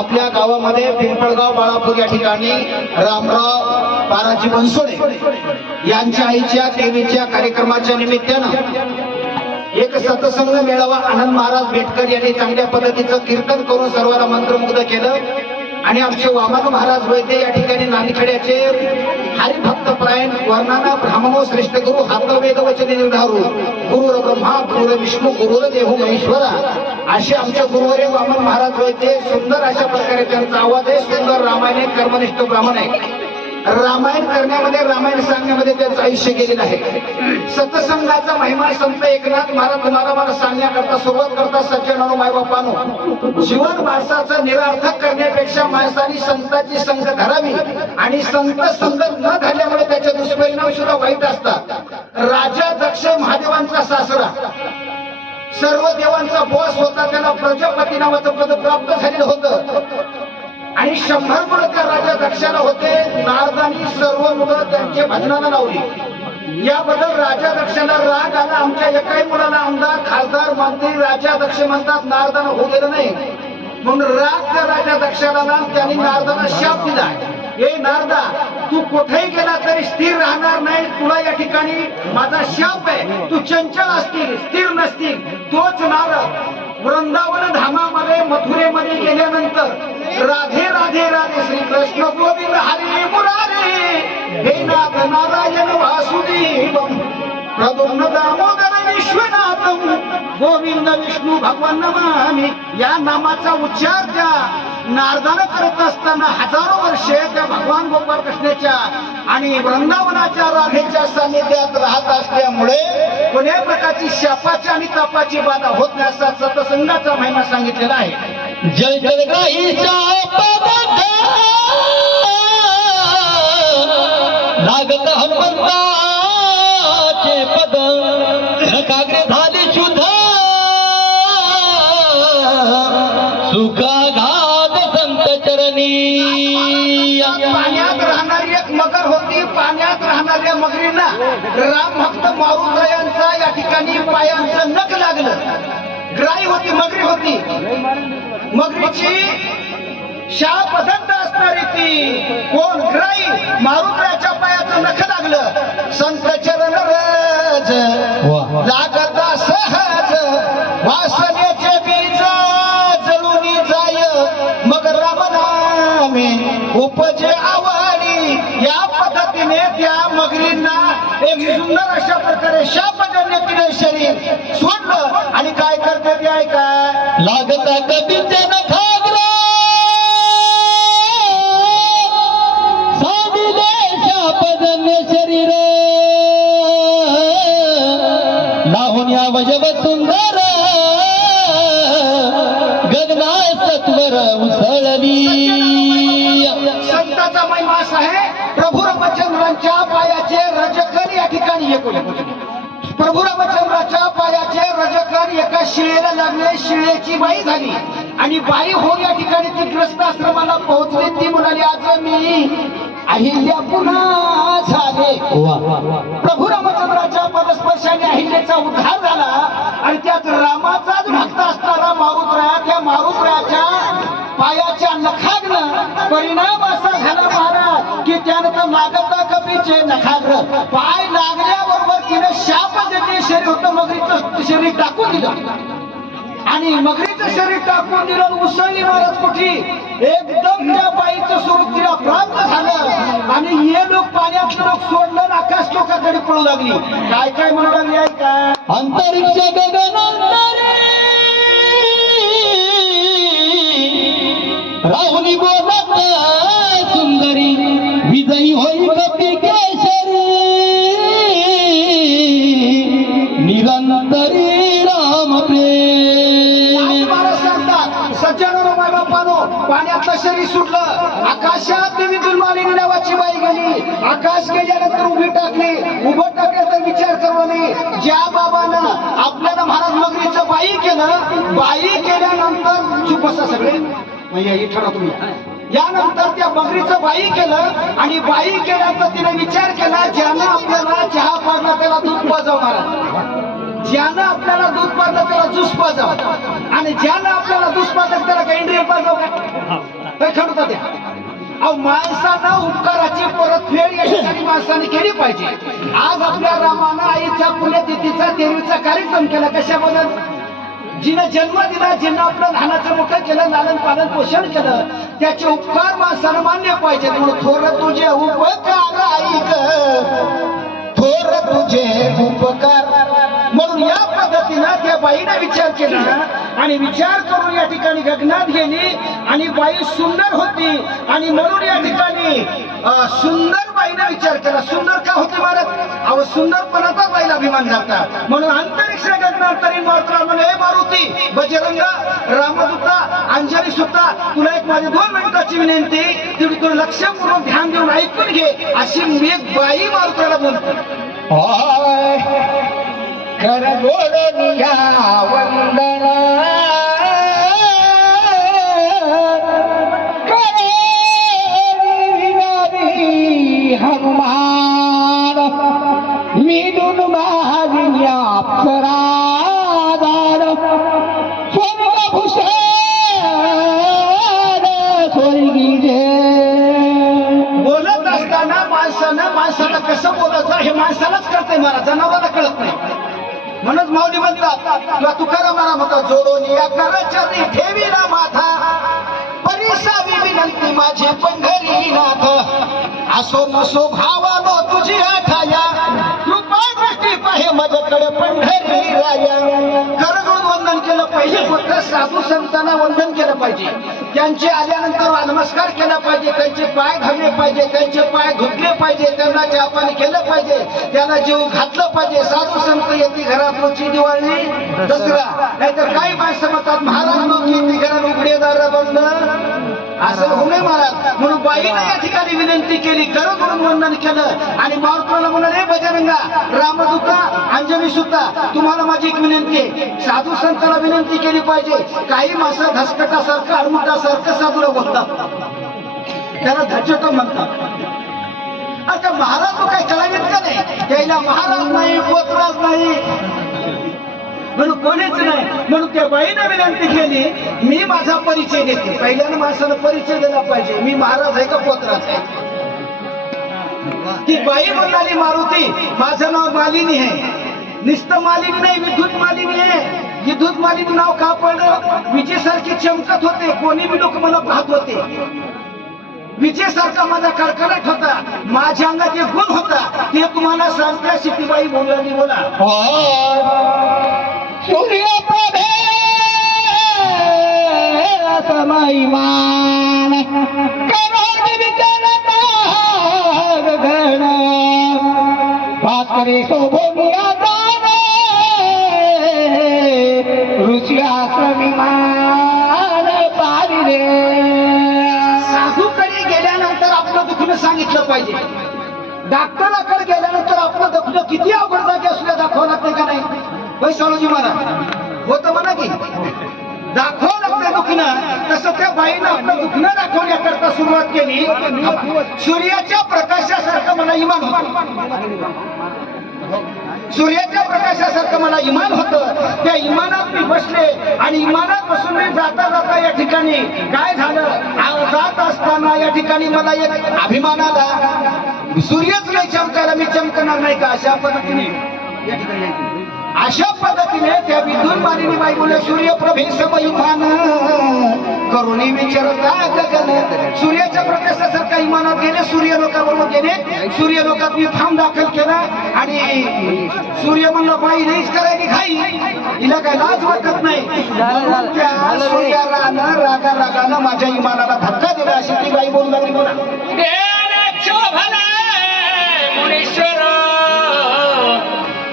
आपल्या गावामध्ये पिंपळगाव बाळापूर या ठिकाणी रामराव बाराजी बनसोडे यांच्या आईच्या देवीच्या कार्यक्रमाच्या निमित्तानं एक सत्संग मेळावा आनंद महाराज बेटकर यांनी चांगल्या पद्धतीचं कीर्तन करून सर्वांना मंत्रमुग्ध केलं आणि आमचे वामन महाराज वैद्य या ठिकाणी नांदखेड्याचे हरिभक्त प्रायण वर्णाना ब्राह्मणो श्रेष्ठ गुरु हात वेद वचन निर्धारू गुरु ब्रह्मा गुरु विष्णू गुरु देव महेश्वरा असे आमच्या गुरुवरे वामन महाराज वैद्य सुंदर अशा प्रकारे त्यांचा आवाज आहे. सुंदर रामायण कर्मनिष्ठ ब्राह्मण आहे. रामायण करण्यामध्ये रामायण सांगण्यामध्ये त्यांचं आयुष्य गेलेलं आहे. सत्संगाचा महिमा संत एकनाथ महाराज तुम्हाला मला सांगण्याकरता सुरुवात करतात. सज्जनानो माय बापानो, जीवन माणसाचं निरार्थक करण्यापेक्षा माणसाने संतांची संगत धरावी आणि संत संगत न धरल्यामुळे त्याचे दुष्परिणाम सुद्धा वाईट असतात. राजा दक्ष महादेवांचा सासरा सर्व देवांचा बॉस होता. त्याला प्रजापती नावाचं पद प्राप्त झालेलं होतं आणि 100 मुलं त्या राजा दक्षाला होते. नारदांनी सर्व मुलं त्यांच्या भजनाला लावली. याबद्दल राजा दक्षाला राग आला. आमच्या एकाही मुलाला आमदार खासदार मंत्री राजा दक्ष म्हणतात, नारदांना होऊ गेलं नाही म्हणून राग त्या राजा दक्षाला आला. त्यांनी नारदांना शाप दिला, ए नारदा, तू कुठेही गेला तरी स्थिर राहणार नाही. तुला या ठिकाणी माझा शाप आहे. तू चंचल असतील, स्थिर नसतील. तोच नारद वृंदावन धामामध्ये मथुरेमध्ये गेल्यानंतर राधे राधे राधे श्री कृष्ण गोविंद हरी मुरारे हे नाथ नारायण वासुदेव प्रद्युम्न दामोदर विश्वनाथम गोविंद विष्णू भगवान नमामि या नामाचा उच्चार त्या नारदानं करत असताना हजारो वर्षे त्या भगवान गोपाळ कृष्णाच्या आणि वृंदावनाच्या राधेच्या सानिध्यात राहत असल्यामुळे कोणत्याही प्रकारची शापाची आणि तापाची बाधा होत नाही असा सत्संगाचा महिमा सांगितलेला आहे. जय जलग्राहीच्या लागत हनुमंताचे पद काग्रे झाले शुद्ध सुखाघात संत चरणी. पाण्यात राहणारी एक मगर होती. पाण्यात राहणाऱ्या मगरींना राम भक्त मारुतरायांचा या ठिकाणी पायांचं नख लागलं. ग्राई होती, मगरी होती. मगरीची शापदंड असणारी ती कोण? ग्राई. मारुतराच्या पायाचं नख लागलं. संत चरण रज लागता सहज वासनेचे बीज जळूनी जाय मग राम नामे उपजे आवडी. या पद्धतीने त्या मगरींना एक सुंदर अशा प्रकारे शापजन्य केले शरीर सोडलं आणि काय करते ते ऐका. लागता कबीचे नखाग्र साधिले शापजन्य शरीर लाहून या वजब सुंदर गगना सत्वर उसळली. संताचा महिमा असा आहे. प्रभू रामचंद्रांच्या पायाचे रजकण या ठिकाणी प्रभू रामचंद्राच्या पायाचे रजकण एका शिळेला लागले. शिळेची बाई झाली आणि बाई होऊन या ठिकाणी ती ग्रस्त आश्रमाला पोहोचली. ती म्हणाली, आज मी अहिल्या पुन्हा झाले. प्रभू रामचंद्राच्या पदस्पर्शाने अहिल्याचा उद्धार झाला आणि त्यात रामाचाच भक्त असणारा मारुतराया त्या मारुतरायाच्या पायाच्या नखाग्र परिणाम असा झाला महाराज की त्यानंतर लागता कपीचे नखाग्र पाय लागल्याबरोबर तिने शापजन्य शरीर होतं. मगरीचं शरीर टाकून दिलं आणि मगरीचं शरीर टाकून दिलं. उसळली महाराज कुठे एकदम त्या बाईचं स्वरूप तिला प्राप्त झालं आणि हे लोक पाण्यातले लोक सोडलं आकाश लोकांकडे पळू लागली. काय काय म्हणू लागली ऐका. अंतरिक्ष गगनांतरे राहुनी बोलत सुंदरी विजयी होई कपी केशरी निरंतरी राम प्रेम. सज्जनानो माय बापानो, पाण्यातलं शरीर सुटलं. आकाशात देवी दुर्मालिनी नावाची बाई गेली. आकाश गेल्यानंतर उभी टाकली. उभं टाकल्याचा विचार करवा नाही. ज्या बाबानं आपल्याला महाराज मगरीचं बाई केलं, बाई केल्यानंतर चुप बसा सगळे ठरा तुम्ही. यानंतर त्या मगरीचं बाई केलं आणि बाई केल्यानंतर तिने विचार केला, ज्यानं आपल्याला चहा पाजला त्याला दूध पाजवणार, ज्यानं आपल्याला दूध पाजलं त्याला ज्यूस पाजव आणि ज्यानं आपल्याला दुष्पादक त्याला काही इंद्रिय पाजाव काय खडता त्या अहो माणसानं उपकाराची परतफेड या ठिकाणी माणसाने केली पाहिजे. आज आपल्या रामानं आईचा पुण्यतिथीचा देवीचा कार्यक्रम केला कशाबद्दल? जिनं जन्म दिला, जिनं आपलं लहानाचं मोठं केलं, लालन पालन पोषण केलं, त्याचे उपकार माणसानं मान्य पाहिजे. म्हणून थोर तुझे उपकार ऐक, थोर तुझे उपकार. म्हणून या पद्धतीनं त्या बाईने विचार केला आणि विचार करून या ठिकाणी गगनात गेली आणि बाई सुंदर होती आणि म्हणून या ठिकाणी सुंदर बाईने विचार केला. सुंदर का होते महाराज? अहो सुंदरपणाचा बाईला अभिमान झाला. म्हणून अंतरिक्ष गगनांतरी मारुतीला म्हणे, हे मारुती, बजरंग, रामदूता, अंजनी सुद्धा, तुला एक माझी 2 मिनिटाची विनंती, तेवढी तुला लक्षपूर्वक ध्यान देऊन ऐकून घे. अशी मी एक बाई मारुतीला बोलते. कर गोडनिया वंदन करे विनारी हनुमान मिदुन महाविन्या अप्सरादान स्वर्गभूषण स्वर्गी जे. बोलत असताना माणसाला कसं बोलायचं हे माणसालाच कळतंय, मला जनावराला कळत नाही. म्हणून माऊली म्हणतात किंवा तुकारामाला म्हणतात, जोडून या करचरी ठेवीला माथा, परिसावी विनंती माझे पंढरीनाथ. असो नसो भावानो तुझी आठाया, कृपा दृष्टी पाहे माझ्याकडे पंढरी राया. कर जोडून वंदन केलं पाहिजे. फक्त साधू संतांना वंदन केलं पाहिजे. त्यांचे आल्यानंतर नमस्कार केला पाहिजे, त्यांचे पाय धरले पाहिजे, त्यांचे पाय धुतले पाहिजे, त्यांना चहापाणी केलं पाहिजे, त्यांना जीव घातलं पाहिजे. साधू संत येते घरात रोजची दिवाळी दसरा. नाहीतर काही माणसं म्हणतात महाराज लोक येते घरात उघडे दार बंद, असं होऊ नये महाराज. म्हणून बाईने या ठिकाणी विनंती केली, कर म्हणून वंदन केलं आणि मारुतीला म्हणाले, बजरंगा, रामदूता, अंजनी सुद्धा, तुम्हाला माझी एक विनंती आहे. साधू संतांना विनंती केली पाहिजे. काही माणसं धसकटासारखं अडमुटासारखं साधूला बोलतात, त्याला धचट म्हणतात. आता महाराज तो काही कळावीत का नाही? त्याला महाराज नाही, पोतराज नाही, म्हणून कोणीच नाही. म्हणून त्या बाईने विनंती केली, मी माझा परिचय देते. पहिल्यानं माणसाला परिचय दिला पाहिजे, मी महाराज आहे का पोतराज आहे. ती बाई म्हणाली, मारुती, माझं नाव मालिनी आहे. नुसतं मालिनी नाही, विद्युत मालिनी आहे. विद्युत मालिनी नाव का पडलं? विजेसारखी चमकत होते, कोणी बी लोक मला पाहत होते. विजेसारखा माझा कडकडाट होता, माझ्या अंगात एक गुण होता, ते तुम्हाला सांगता शिटीबाई बोलली. बोला. सूर्यप्रभे समयमान करोड विचारता गगन भास्करे शोभोनिया दाने ऋषियाश्रमीमान पारी रे. साधूकडे गेल्यानंतर आपलं दुखणं सांगितलं पाहिजे. डॉक्टराकडे गेल्यानंतर आपलं दुखणं किती अवघड जागे असल्या दाखवावं लागते का नाही? वैशालोजी महाराज होतं म्हणा की दाखवावं लागतं दुखणं. तसं त्या बाईनं आपलं दुखणं दाखवण्याकरता सुरुवात केली. सूर्याच्या प्रकाशासारखं मला इमान होतं, सूर्याच्या प्रकाशासारखं मला इमान होतं. त्या इमानात मी बसले आणि इमानात बसून मी जाता जाता या ठिकाणी काय झालं, जात असताना या ठिकाणी मला एक अभिमान आला, सूर्यच नाही चमकायला, मी चमकणार नाही का? अशा पद्धतीने या ठिकाणी अशा पद्धतीने त्या विद्युत मालिनी बाई बोलले, सूर्यप्रभे समयमान करुणी विचारता गगन. सूर्याच्या प्रकाशासारखा इमानात गेले, सूर्य लोकाबरोबर गेले. सूर्य लोकात मी फार्म दाखल केला आणि सूर्य म्हणलं, बाई नाहीच करायची घाई, हिला काय लाज वाटत नाही. म्हणून त्या सूर्याला रागानं माझ्या इमानाला धक्का दिला, अशी ती बाई बोलू लागली. बोला.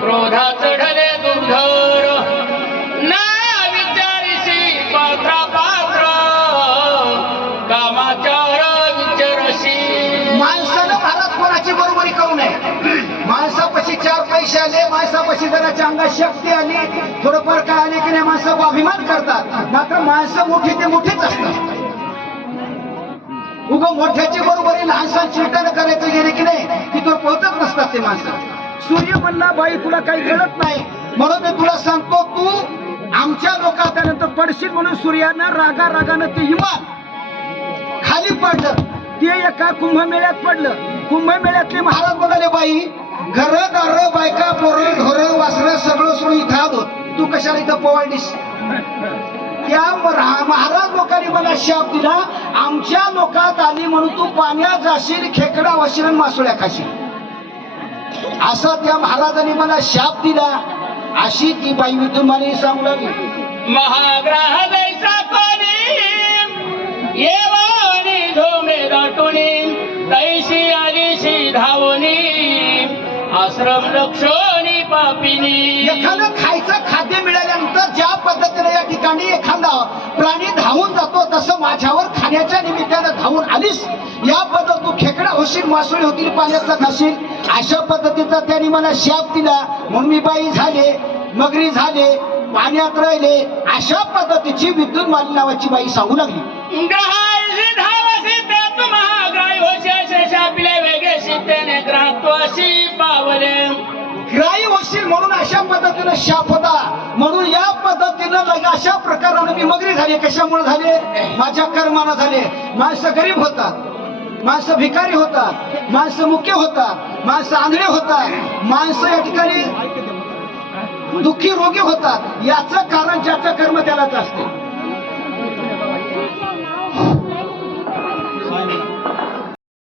क्रोधात ढले दुर्धर ना विचारिसी पात्र पात्र कामाचार विचारसी. माणसानं महाराज कोणाची बरोबरी करू नये. माणसापाशी 4 पैसे आले, माणसापाशी जराच्या अंगात शक्ती आली, थोडंफार काय आले की नाही माणसं अभिमान करतात. मात्र माणसं मोठी ते मोठीच असतात. उगा मोठ्याची बरोबरी लहानसा चिंतन करायचं गेले की नाही तिथं पोहोचत नसतात ते माणसं. सूर्य म्हणला, बाई तुला काही कळत नाही, म्हणून मी तुला सांगतो, तू आमच्या लोकात त्यानंतर पडशील म्हणून सूर्यानं रागानं ते इमान खाली पडलं. ते एका कुंभमेळ्यात पडलं. कुंभमेळ्यातले महाराज म्हणाले, बाई घरदार बायका पोरं ढोरं वासरं सगळं सोडून इथं आलो, तू कशाला इथं पोवाळलीस? त्या महाराज लोकांनी मला शाप दिला, आमच्या लोकात आली म्हणून तू पाण्यात जाशील, खेकडा वाशील आणि मासोळ्या खाशील, असा त्या महाराजांनी मला शाप दिला. अशी ती बाई विद्युमाने सांगू लागली. महाग्रह जैसा कोणी येवानी झोमे दाटुनी तैशी आलीशी धावनी आश्रम लक्षणी पापिनी. एखादं खायचं खाद्य मिळाल्यानंतर ज्या पद्धतीने या ठिकाणी एखादा प्राणी धावून जातो, तसं माझ्यावर खाण्याच्या निमित्तानं धावून आलीस. या पद्धत तू खेकडा होशील, मासोळी होतील, पाण्यातला खाशील, अशा पद्धतीचा त्यांनी मला शाप दिला. म्हणून मी बाई झाले, मगरी झाले, पाण्यात राहिले. अशा पद्धतीची विद्युत माली नावाची बाई सांगू लागली. ग्रहाशी धावसी ते तुम्हा ग्राही होशी शापिले वेगे शितेने ग्रहत्वाशी पावले. ग्राही होशील म्हणून अशा पद्धतीनं शाप होता. म्हणून या पद्धतीनं अशा प्रकारानं मी मगरी झाले. कशामुळे झाले? माझ्या कर्मानं झाले. माणसं गरीब होतात, माणसं भिकारी होतात, माणसं मुख्य होतात, माणसं आंधळे होतात, माणसं या ठिकाणी दुःखी रोगी होतात. याचं कारण ज्याचं कर्म त्यालाच असते.